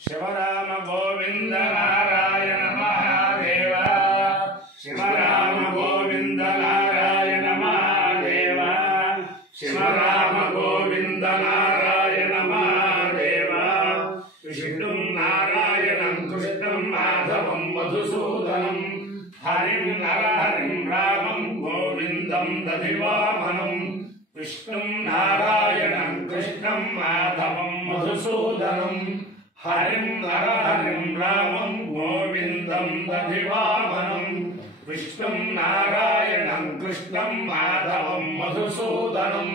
శివరామ గోవింద నారాయణ మహాదేవ శివరామ గోవింద నారాయణ మహాదేవ శివరామ గోవింద నారాయణ మహాదేవ విష్ణుం నారాయణం కృష్ణం మాధవం మధుసూదనం హరిం నరహరిం రామం గోవిందం దధివామనం విష్ణుం నారాయణం కృష్ణం మాధవం మధుసూదనం హరిం నరహరిం రామం గోవిందం దధివామనం విష్ణుం నారాయణం కృష్ణం మాధవం మధుసూదనం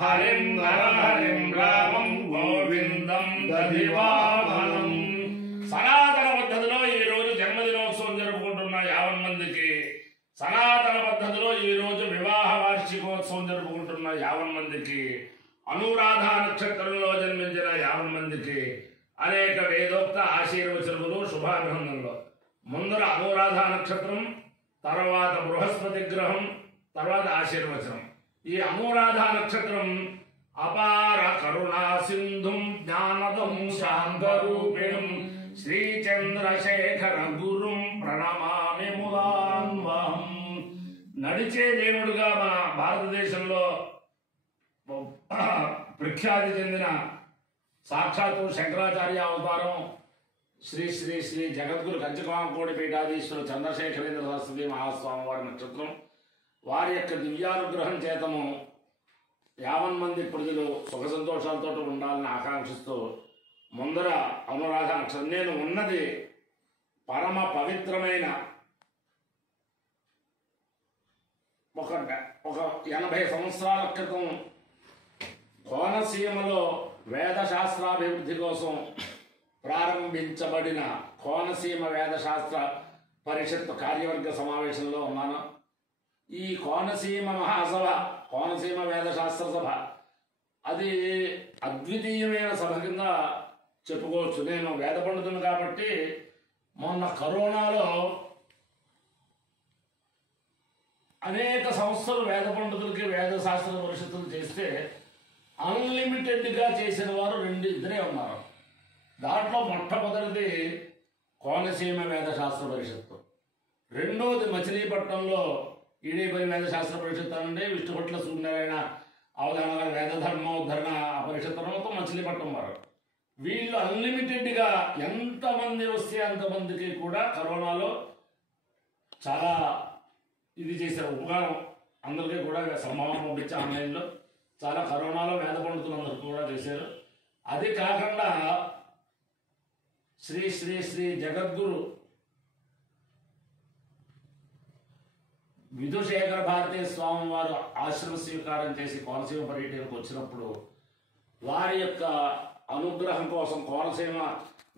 హరిం నరహరిం రామం గోవిందం దధివామనం. సనాతన పద్ధతిలో ఈ రోజు జన్మదినోత్సవం జరుపుకుంటున్న 50 మందికి, సనాతన పద్ధతిలో ఈ రోజు వివాహ వార్షికోత్సవం జరుపుకుంటున్న 50 మందికి, అనురాధ నక్షత్రంలో జన్మించిన 50 మందికి అనేక వేదోక్త ఆశీర్వచనములు శుభాభినందనలు. ముందర అనురాధ నక్షత్రం, తర్వాత బృహస్పతి గ్రహం, తర్వాత ఆశీర్వచనం. ఈ అనురాధ నక్షత్రం అపార కరుణా సింధుం జ్ఞానదం శాంతరూపిణం శ్రీచంద్రశేఖర గురుం ప్రణమామి ముదాన్వహం. నడిచే దేవుడుగా మన భారతదేశంలో ప్రఖ్యాతి చెందిన సాక్షాత్తు శంకరాచార్య అవతారం శ్రీ శ్రీ శ్రీ జగద్గురు కంచకామకోటి పీఠాధీశ్వరు చంద్రశేఖరేంద్ర సరస్వతి మహాస్వామి వారి నక్షత్రం. వారి యొక్క దివ్యానుగ్రహం చేతము 50 మంది ప్రజలు సుఖ సంతోషాలతో ఉండాలని ఆకాంక్షిస్తూ ముందర అనురాధ నక్షత్రం. నేను ఉన్నది పరమ పవిత్రమైన ఒక 80 సంవత్సరాల క్రితం కోనసీమలో వేదశాస్త్రాభివృద్ధి కోసం ప్రారంభించబడిన కోనసీమ వేదశాస్త్ర పరిషత్ కార్యవర్గ సమావేశంలో ఉన్నాను. ఈ కోనసీమ మహాసభ, కోనసీమ వేదశాస్త్ర సభ, అది అద్వితీయమైన సభ కింద చెప్పుకోవచ్చు. నేను వేద పండితుని కాబట్టి మొన్న కరోనాలో అనేక సంస్థలు వేద పండితులకి వేదశాస్త్ర పరిషత్తులు చేస్తే అన్లిమిటెడ్గా చేసిన వారు 2-2 ఉన్నారు. దాంట్లో మొట్టమొదటిది కోనసీమ వేదశాస్త్ర పరిషత్తు, రెండోది మచిలీపట్నంలో ఈడీపల్లి వేదశాస్త్ర పరిషత్తు అంటే విష్ణుపట్ల సూర్యనారాయణ అవధాన గారి వేదధర్మోద్ధరణ పరిషత్, తర్వాత మచిలీపట్నం వారు. వీళ్ళు అన్లిమిటెడ్గా ఎంతమంది వస్తే అంతమందికి కూడా కరోనాలో చాలా ఇది చేశారు, ఉపకారం అందరికీ కూడా సంభావన పంపించి ఆన్లైన్లో చాలా కరోనాలో వేద పండితులందరికీ కూడా చేశారు. అది కాకుండా శ్రీ శ్రీ శ్రీ జగద్గురు విధుశేఖర భారతీయ స్వామి వారు ఆశ్రమ స్వీకారం చేసి కోనసీమ పర్యటనకు వచ్చినప్పుడు వారి యొక్క అనుగ్రహం కోసం కోనసీమ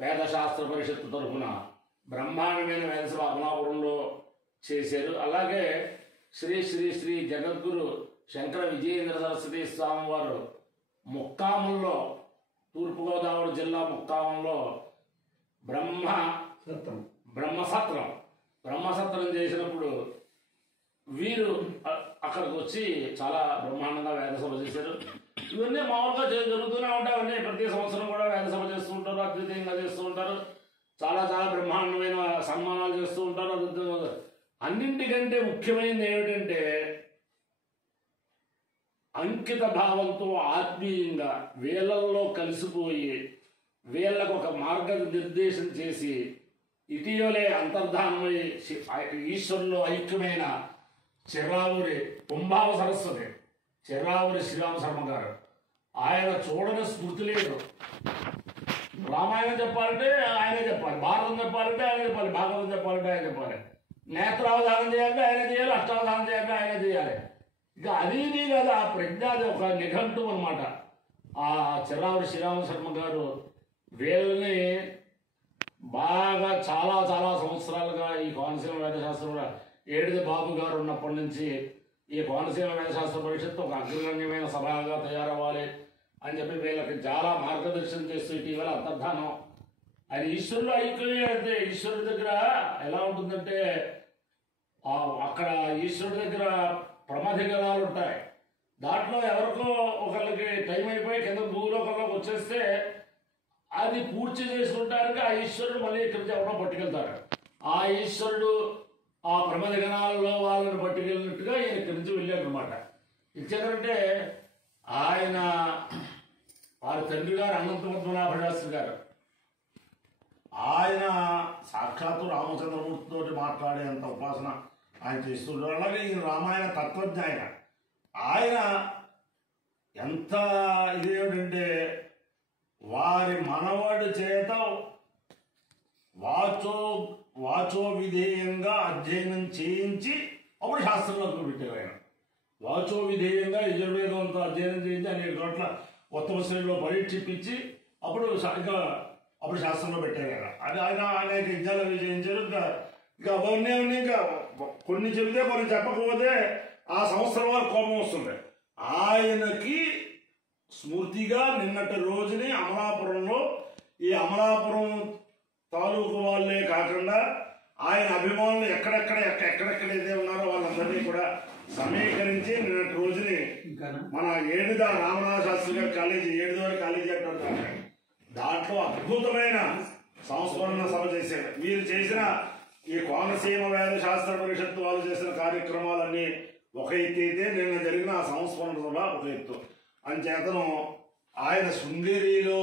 వేదశాస్త్ర పరిషత్తు తరఫున బ్రహ్మాండమైన వేదసభ అమలాపురంలో చేశారు. అలాగే శ్రీ శ్రీ శ్రీ జగద్గురు శంకర విజయేంద్ర సరస్వతి స్వామి వారు ముక్కామంలో, తూర్పుగోదావరి జిల్లా ముక్కామంలో బ్రహ్మసత్రం చేసినప్పుడు వీరు అక్కడికి వచ్చి చాలా బ్రహ్మాండంగా వేదసభ చేశారు. ఇవన్నీ మామూలుగా జరుగుతూనే ఉంటాయి. అవన్నీ ప్రతి సంవత్సరం కూడా వేదసభ చేస్తూ ఉంటారు, అద్వితీయంగా చేస్తూ ఉంటారు. చాలా చాలా బ్రహ్మాండమైన సన్మానాలు చేస్తూ ఉంటారు. అన్నింటికంటే ముఖ్యమైనది ఏమిటంటే అంకిత భావంతో ఆత్మీయంగా వీళ్ళల్లో కలిసిపోయి వీళ్ళకు ఒక మార్గనిర్దేశం చేసి ఇటీవలే అంతర్ధానమై ఈశ్వరులో ఐక్యమైన చిర్రావూరి కుంభావ సరస్వతి, చిర్రావూరి శ్రీరామ శర్మ గారు, ఆయన చూడని స్మృతి లేదు. రామాయణం చెప్పాలంటే ఆయనే చెప్పాలి, భారతం చెప్పాలంటే ఆయన చెప్పాలి, భాగవతం చెప్పాలంటే ఆయన చెప్పాలి, నేత్రావధానం చేయాలంటే ఆయన చేయాలి, అష్టావధానం చేయాలంటే ఆయన చేయాలి. ఇక అది కాదు, ఆ ప్రజ్ఞ అది ఒక నిఘంటు అనమాట. ఆ చిర్రావూరి శ్రీరామ శర్మ గారు వీళ్ళని బాగా చాలా చాలా సంవత్సరాలుగా ఈ కోనసీమ వేదశాస్త్రంలో ఏడిది బాబు గారు ఉన్నప్పటి నుంచి ఈ కోనసీమ వేదశాస్త్ర పరిషత్తు ఒక అగ్రగణ్యమైన సభగా తయారవ్వాలి అని చెప్పి వీళ్ళకి చాలా మార్గదర్శనం చేస్తూ ఇటీవల అంతర్ధానం ఆయన ఈశ్వరుడు ఐక్యమే. అంటే ఈశ్వరుడి దగ్గర ఎలా ఉంటుందంటే అక్కడ ఈశ్వరుడి దగ్గర ప్రమాధిగణాలు ఉంటాయి. దాంట్లో ఎవరికో ఒకళ్ళకి టైం అయిపోయి కింద భూలోకంలోకి వచ్చేస్తే అది పూర్తి చేసుకుంటానికి ఆ ఈశ్వరుడు మళ్ళీ ఇక్కడికి ఎవడో పట్టుకెళ్తాడు. ఆ ఈశ్వరుడు ఆ ప్రమద గణాలలో వాళ్ళని పట్టుకెళ్ళినట్టుగా ఈయన ఇక్కడి నుంచి వెళ్ళాడు అనమాట. ఇచ్చారంటే ఆయన వారి తండ్రి గారు అనంత పద్మనాభ శాస్త్రి గారు, ఆయన సాక్షాత్తు రామచంద్రమూర్తితో మాట్లాడేంత ఉపాసన ఆయన చేస్తుంటారు. అలాగే ఈయన రామాయణ తత్వజ్ఞ ఆయన ఎంత ఇదేమిటంటే వారి మనవడి చేత వాచో విధేయంగా అధ్యయనం చేయించి అప్పుడు శాస్త్రంలోకి పెట్టారు. ఆయన వాచో విధేయంగా యజుర్వేదంతో అధ్యయనం చేయించి అనేక చోట్ల ఉత్తమ శ్రేణిలో పరీక్షిప్పించి అప్పుడు శాస్త్రంలో పెట్టారు. ఆయన అది ఆయన అనేక యజ్ఞాలు అవి చేయించారు. ఇంకా అవన్నీ ఇంకా కొన్ని చెబితే కొన్ని చెప్పకపోతే ఆ సంవత్సరం వారు కోపం వస్తుంది. ఆయనకి స్మృతిగా నిన్నటి రోజుని అమలాపురంలో ఈ అమలాపురం తాలూకు వాళ్ళే కాకుండా ఆయన అభిమానులు ఎక్కడెక్కడైతే ఉన్నారో వాళ్ళందరినీ కూడా సమీకరించి నిన్నటి రోజుని మన ఏడుద రామనాథ శాస్త్రి గారి కాలేజీ, ఏడుదవారి కాలేజీ అంటారు, దాంట్లో అద్భుతమైన సంస్మరణ సభ చేశారు. వీరు చేసిన ఈ కోనసీమ వేద శాస్త్ర పరిషత్తు వాళ్ళు చేసిన కార్యక్రమాలన్నీ ఒక ఎత్తు అయితే నిన్న జరిగిన ఆ సంస్మరణ సభ ఒక ఎత్తు. అంచేతను ఆయన శృంగేరిలో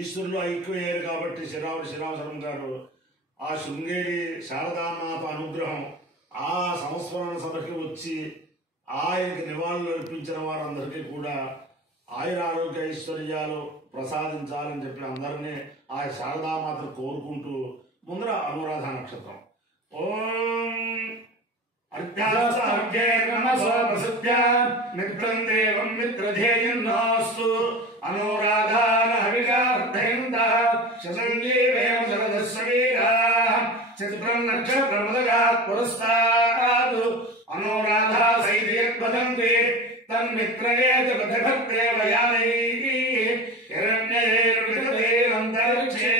ఈశ్వరులు ఐక్యమయ్యారు కాబట్టి శ్రీరామశర్మ గారు ఆ శృంగేరి శారదామాత అనుగ్రహం ఆ సంస్మరణ సభకి వచ్చి ఆయనకి నివాళులు అర్పించిన వారందరికీ కూడా ఆయురారోగ్య ఐశ్వర్యాలు ప్రసాదించాలని చెప్పి అందరినీ ఆ శారదామాతను కోరుకుంటూ ముందర అనురాధ నక్షత్రం మిత్రం దేవం మిత్రధేయన్నాస్తు అనురాధాన హవిషార్థయంత శతంజీవేమ శరదస్వీరా చిత్రం నక్షత్రమదగాత్ పురస్తాద్ అనురాధా సైర్యద్వదంతి తన్మిత్రయేత పథభక్తేవ యానైః హిరణ్యైర్వితతైరంతరిక్షే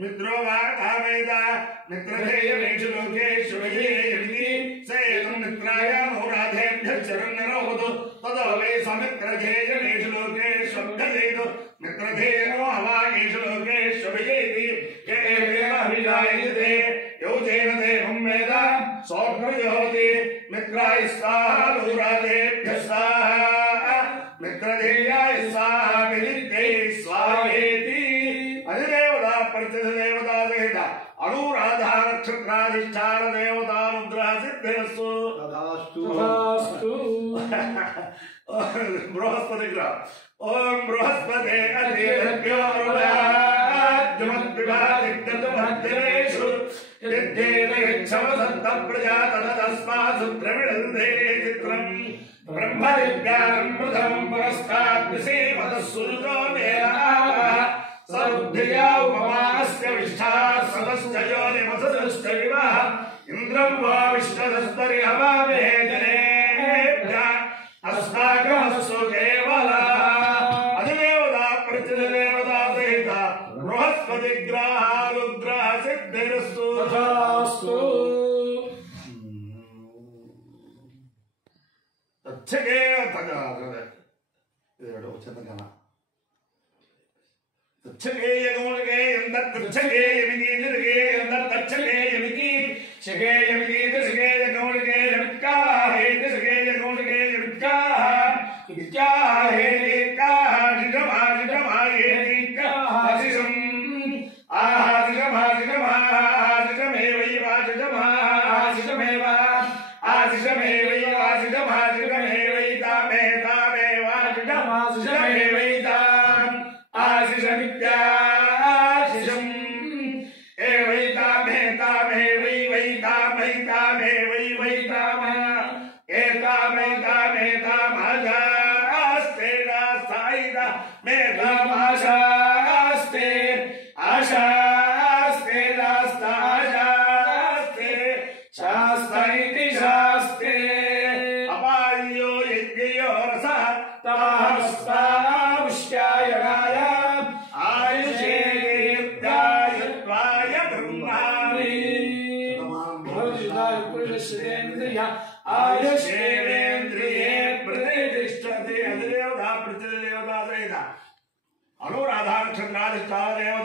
మిత్రో వా కామేత మిత్రధేయమేషు లోకేషు విధేయమితి సేతం మిత్రాయ అనురాధేభ్యః శరణ్యరోహతు తదో వై సమిత్రధేయమేషు లోకేషు అభ్యసేతు మిత్రధేయో హవాయేషు లోకేషు విజేతి ఏవేన అభిజాయతే యోజేన దేవం వేద సోగ్రయోతి మిత్రాయ స్వాహ అనురాధేభ్యః స్వాహ మిత్రధేయాయ స్వాహ విదితే స్వాహేతి అధిదేవతా పరిచిత దేవతా సహిత అనురాధా నక్షత్రాధిష్టాన దేవతానుగ్రహ సిద్ధిరస్తు తథాస్తు. బృహస్పతి గ్రహ ఓం బృహస్పతే అధిపత్యో రాజ్యమద్విభాదిగ్ధతుమద్దిరేషు విద్యేన యచ్చవ సత్త ప్రజా తదస్మాసు ద్రవిడందే చిత్రం బ్రహ్మవిద్యానం ప్రథం పురస్కాత్ విసేవత సురుతో నేరావ సబుద్ధియా ఉపమానస్య విష్ఠా సదశ్చ యోనిమసదశ్చ వివః ఇంద్రం వా విశ్వదస్తరి హవామహే జనేభ్య అస్మాకమస్సు కేవల అధిదేవతా పరిచిత దేవతా సహిత బృహస్పతి గ్రహానుగ్రహ సిద్ధిరస్తు తథాస్తు.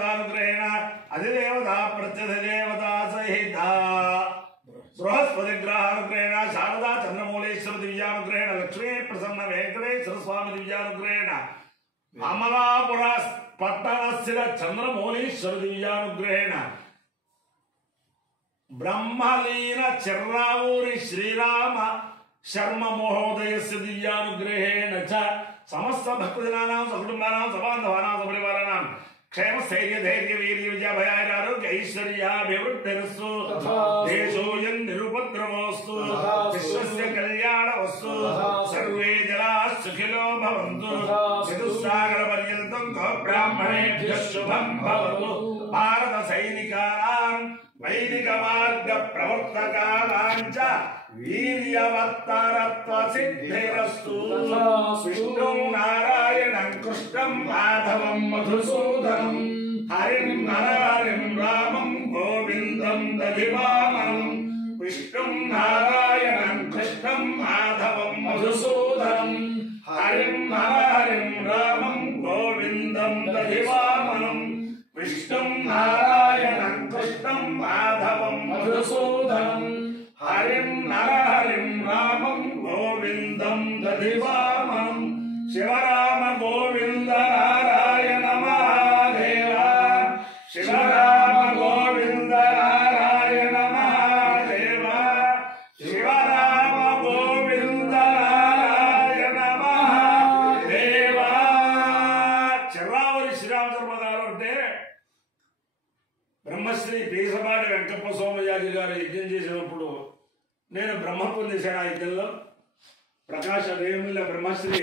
దేవతానుగ్రహేణ అధిదేవతా ప్రత్యధిదేవతా సహిత బృహస్పతి గ్రహానుగ్రహేణ శారదా చంద్రమౌళేశ్వర దివ్యానుగ్రహేణ లక్ష్మీ ప్రసన్న వెంకటేశ్వర స్వామి దివ్యానుగ్రహేణ అమలాపుర పట్టణస్థిర చంద్రమౌళీశ్వర దివ్యానుగ్రహేణ బ్రహ్మలీన చిర్రావూరి శ్రీరామ శర్మ మహోదయస్య దివ్యానుగ్రహేణ చ సమస్త భక్తజనానాం సకుటుంబానాం సబాంధవానాం సపరివారాణాం క్షేమ స్థైర్య ధైర్య వీర్య విజయ భయారోగ్య ఐశ్వర్యాభివృద్ధిరస్తు దేశోయం నిరుపద్రవోస్తు విశ్వస్య కళ్యాణవస్తు సర్వే జనాః సుఖినో భవంతు చతుస్సాగర పర్యంతం గోబ్రాహ్మణేభ్యః శుభం భవతు భారత సైనికానాం వైదిక మార్గ ప్రవర్తకానాం చ వీర్యవర్తరత్వ సిద్ధిరస్తు విష్ణుం నారాయణం కృష్ణం మాధవం మధుసూదనం హరిం నరహరిం రామం గోవిందం దధివామనం విష్ణుం నారాయణం కృష్ణం మాధవం మధుసూదనం హరిం నరహరిం రామం గోవిందం దధివామనం విష్ణుం నారాయణం కృష్ణం మాధవం మధుసూదనం హరిం నరహరిం రామం గోవిందం దధివామనం శివరామ గోవింద నారాయణ మహాదేవ శివరామ గోవింద నారాయణ మహాదేవ శివరామ గోవింద నారాయణ మహాదేవ. చిర్రావూరి శ్రీరామచంద్ర గారు అంటే బ్రహ్మశ్రీ పీసపాటి వెంకప్ప సోమయాజి గారు యజ్ఞం చేసినప్పుడు నేను బ్రహ్మత్వం చేశాను. ఆ యజ్ఞంలో ప్రకాశ రేమిళ్ళ బ్రహ్మశ్రీ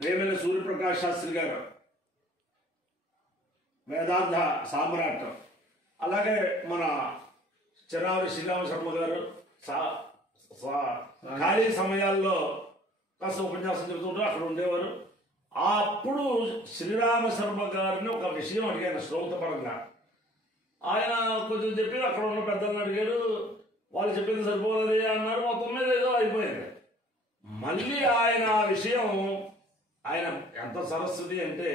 రేమిళ్ళ సూర్యప్రకాష్ శాస్త్రి గారు వేదాంత సామ్రాట్, అలాగే మన చిర్రావూరి శ్రీరామ శర్మ గారు ఖాళీ సమయాల్లో కాస్త ఉపన్యాసం చెబుతుంటూ అక్కడ ఉండేవారు. అప్పుడు శ్రీరామ శర్మ గారిని ఒక విషయం అడిగాను శ్రోతపరంగా. ఆయన కొంచెం చెప్పి అక్కడ ఉన్న పెద్దలను అడిగారు, వాళ్ళు చెప్పింది సరిపోతుంది అన్నారు. మొత్తం మీద ఏదో అయిపోయింది. మళ్ళీ ఆయన విషయం ఆయన ఎంత సరస్వతి అంటే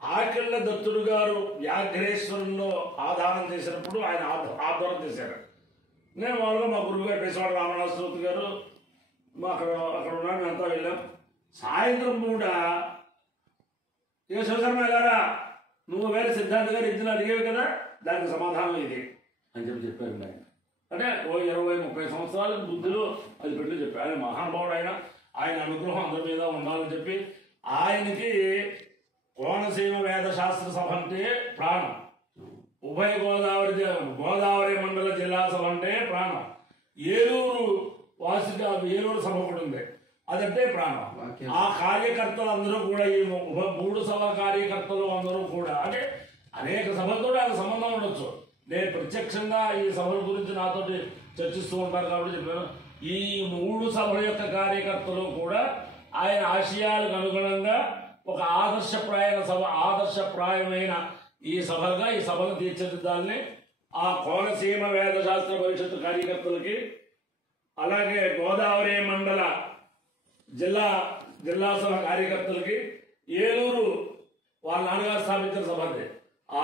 ఆకిళ్ళ దత్తుడు గారు వ్యాఘ్రేశ్వరంలో ఆధారం చేసినప్పుడు ఆయన ఆధ్వర్యం చేశారు. నేను వాళ్ళలో మా గురువు గారు పేసవాడ రామనాథస్రోతి గారు అక్కడ ఉన్నాను, అంతా వెళ్ళాం. సాయంత్రం కూడా ఇక శివశర్మ వెళ్ళారా, నువ్వు వేరే సిద్ధాంత గారు ఇద్దరు అడిగేవి కదా, దానికి సమాధానం ఇది అని చెప్పారు. ఆయన అంటే 20-30 సంవత్సరాల బుద్ధులు అది పెట్టి చెప్పారు. ఆయన మహానుభావుడు. ఆయన అనుగ్రహం అందరి మీద ఉండాలని చెప్పి ఆయనకి కోనసీమ వేదశాస్త్ర సభ అంటే ప్రాణం, ఉభయ గోదావరి మండల జిల్లా సభ అంటే ప్రాణం, ఏలూరు వాసిగా ఏలూరు సభ కూడా ఉంది, అదంటే ప్రాణం. ఆ కార్యకర్తలు అందరూ కూడా ఈ 3 సభల కార్యకర్తలు అందరూ కూడా అంటే అనేక సభలతో ఆయన సంబంధం ఉండొచ్చు. నేను ప్రత్యక్షంగా ఈ సభల గురించి నాతో చర్చిస్తూ ఉంటారు కాబట్టి చెప్పాను. ఈ 3 సభల యొక్క కార్యకర్తలు కూడా ఆయన ఆశయాలకు అనుగుణంగా ఒక ఆదర్శప్రాయమైన ఈ సభలుగా ఈ సభను తీర్చిదిద్దాలని ఆ కోనసీమ వేదశాస్త్ర పరిషత్ కార్యకర్తలకి, అలాగే గోదావరి మండల జిల్లా సభ కార్యకర్తలకి, ఏలూరు వాళ్ళ నాన్నగారు స్థాపించిన సభ ఆ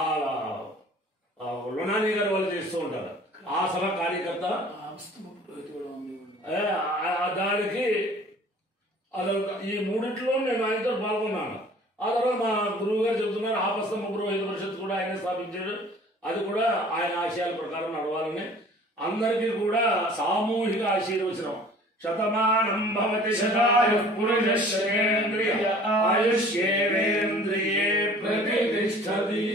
లునాని గారు వాళ్ళు చేస్తూ ఉంటారు. ఆ సభ కార్యకర్త దానికి ఈ 3 నేను ఆయనతో పాల్గొన్నాను. ఆ తర్వాత మా గురువు గారు చెబుతున్నారు ఆపస్తమ పురోహిత పరిషత్ కూడా ఆయన స్థాపించాడు. అది కూడా ఆయన ఆశయాల ప్రకారం నడవాలని అందరికీ కూడా సామూహిక ఆశీర్వచనం. శతమానం భవతి శతాయుః పురుషస్యేంద్రియ ఆయుష్యేవేంద్రియే ప్రతిష్టతి.